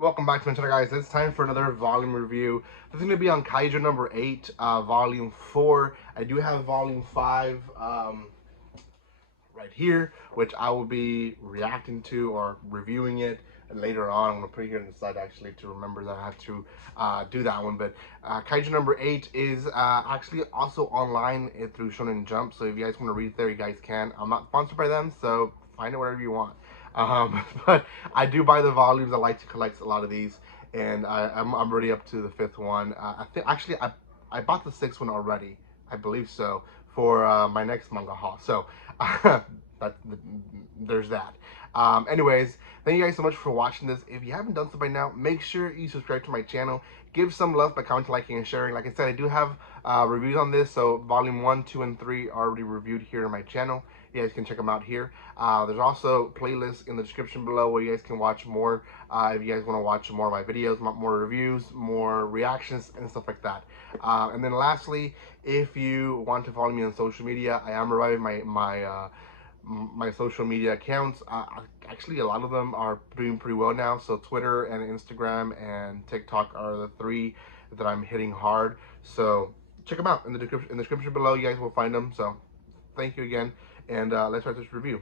Welcome back to my channel, guys. It's time for another volume review. This is going to be on Kaiju number 8, volume 4. I do have volume 5 right here, which I will be reacting to or reviewing it later on. I'm going to put it here on the side actually to remember that I have to do that one. But Kaiju number 8 is actually also online through Shonen Jump. So if you guys want to read it there, you guys can. I'm not sponsored by them, so find it wherever you want. But I do buy the volumes. I like to collect a lot of these, and I'm already up to the 5th one. I think actually I bought the 6th one already. I believe so for my next manga haul. So there's that. Anyways, thank you guys so much for watching this. If you haven't done so by now, make sure you subscribe to my channel. Give some love by commenting, liking, and sharing. Like I said, I do have reviews on this, so volume 1, 2, and 3 are already reviewed here on my channel. You guys can check them out here. There's also playlists in the description below where you guys can watch more. If you guys want to watch more of my videos, more reviews, more reactions, and stuff like that. And then lastly, if you want to follow me on social media, I am reviving my social media accounts. Actually, a lot of them are doing pretty well now. So Twitter and Instagram and TikTok are the 3 that I'm hitting hard. So check them out in the description below. You guys will find them. So thank you again, and let's start this review.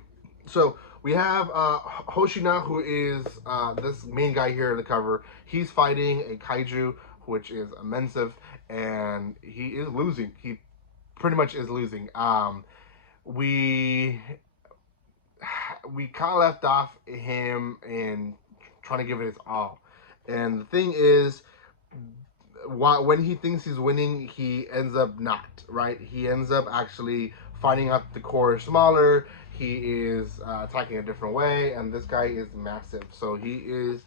So we have Hoshina, who is this main guy here in the cover. He's fighting a kaiju, which is immense, and he is losing. He pretty much is losing. We kind of left off him in trying to give it his all, and the thing is, when he thinks he's winning, he ends up not, right? He ends up actually finding out the core is smaller. He is attacking a different way, and this guy is massive, so he is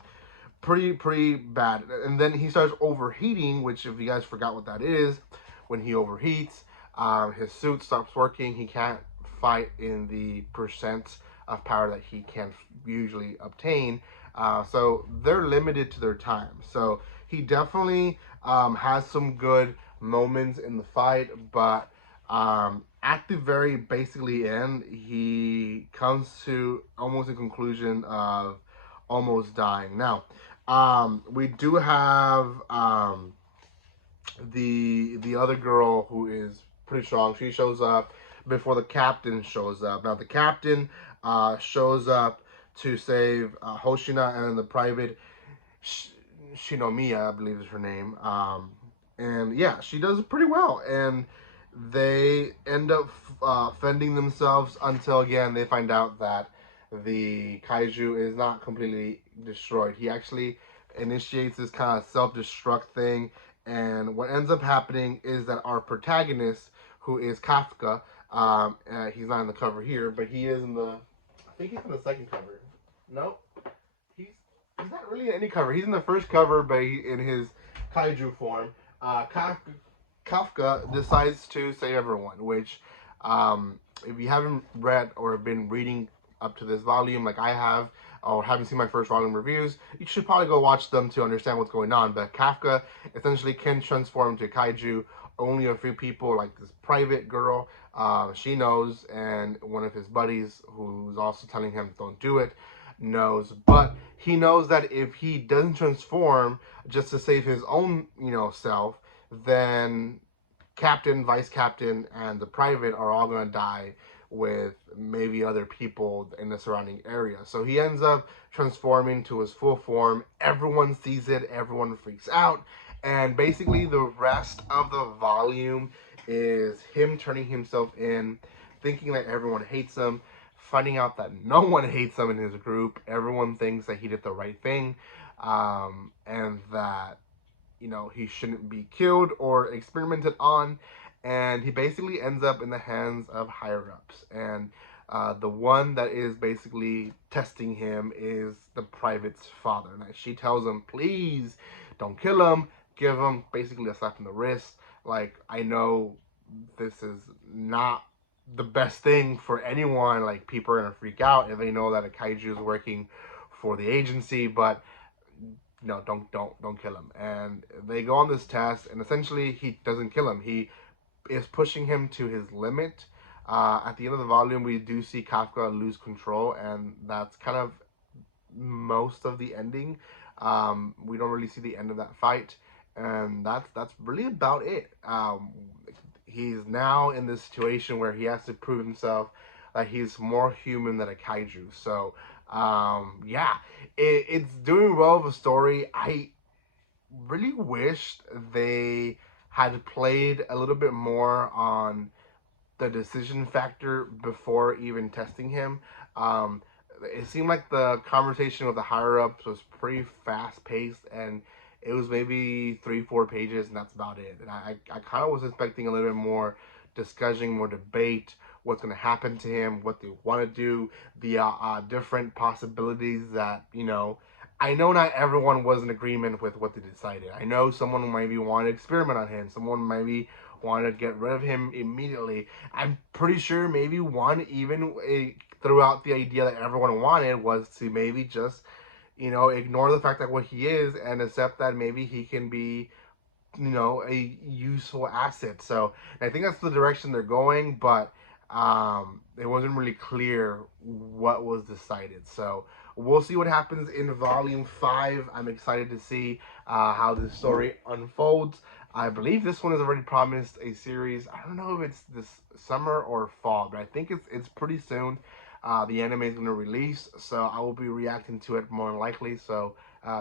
pretty bad. And then he starts overheating, which, if you guys forgot what that is, when he overheats, his suit stops working. He can't fight in the percent of power that he can usually obtain. So they're limited to their time. So he definitely has some good moments in the fight, but at the very basically end, he comes to almost a conclusion of almost dying. Now, we do have the other girl who is pretty strong. She shows up before the captain shows up. Now, the captain shows up to save Hoshina, and the private Shinomiya, I believe is her name. And yeah, she does pretty well, and they end up fending themselves until, again, they find out that the kaiju is not completely destroyed. He actually initiates this kind of self-destruct thing, and what ends up happening is that our protagonist, who is Kafka, he's not in the cover here, but he is in the, I think he's in the second cover. No, he's not really in any cover. He's in the first cover, but in his kaiju form. Kafka decides to save everyone, which, if you haven't read or been reading up to this volume like I have, or haven't seen my first volume reviews, you should probably go watch them to understand what's going on. But Kafka essentially can transform into kaiju. Only a few people, like this private girl, she knows, and one of his buddies, who's also telling him don't do it, knows. But he knows that if he doesn't transform just to save his own, self, then captain, vice captain, and the private are all going to die with maybe other people in the surrounding area. So he ends up transforming to his full form. Everyone sees it, everyone freaks out, and basically the rest of the volume is him turning himself in, thinking that everyone hates him, finding out that no one hates him in his group. Everyone thinks that he did the right thing, and that he shouldn't be killed or experimented on, and he basically ends up in the hands of higher-ups. And the one that is basically testing him is the private's father. And she tells him, please don't kill him, give him basically a slap in the wrist. Like, I know this is not the best thing for anyone. Like, people are gonna freak out if they know that a kaiju is working for the agency, but no, don't kill him. And they go on this test, and essentially he doesn't kill him. He is pushing him to his limit. At the end of the volume, we do see Kafka lose control, and that's kind of most of the ending. We don't really see the end of that fight, and that's really about it. He's now in this situation where he has to prove himself that he's more human than a kaiju. So, yeah, it's doing well with a story. I really wished they had played a little bit more on the decision factor before even testing him. Um, it seemed like the conversation with the higher ups was pretty fast paced, and it was maybe 3-4 pages, and that's about it. And I kind of was expecting a little bit more discussion, more debate, what's going to happen to him, what they want to do, the different possibilities that, I know not everyone was in agreement with what they decided. I know someone maybe wanted to experiment on him. Someone maybe wanted to get rid of him immediately. I'm pretty sure maybe one even threw out the idea that everyone wanted was to maybe just, ignore the fact that what he is and accept that maybe he can be, a useful asset. So I think that's the direction they're going, but it wasn't really clear what was decided. So we'll see what happens in Volume 5. I'm excited to see how this story unfolds. I believe this one has already promised a series. I don't know if it's this summer or fall, but I think it's pretty soon. The anime is going to release, so I will be reacting to it more than likely. So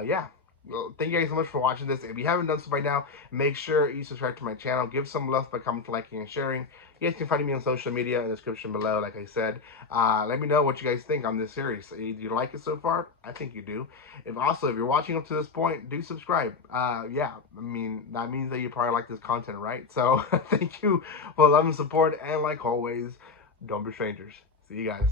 yeah. Well, thank you guys so much for watching this. If you haven't done so by now, make sure you subscribe to my channel. Give some love by commenting, liking, and sharing. You guys can find me on social media in the description below, like I said. Let me know what you guys think on this series. Do you like it so far? I think you do. If you're watching up to this point, do subscribe. Yeah, I mean, that means that you probably like this content, right? So, thank you for love and support. And like always, don't be strangers. See you guys.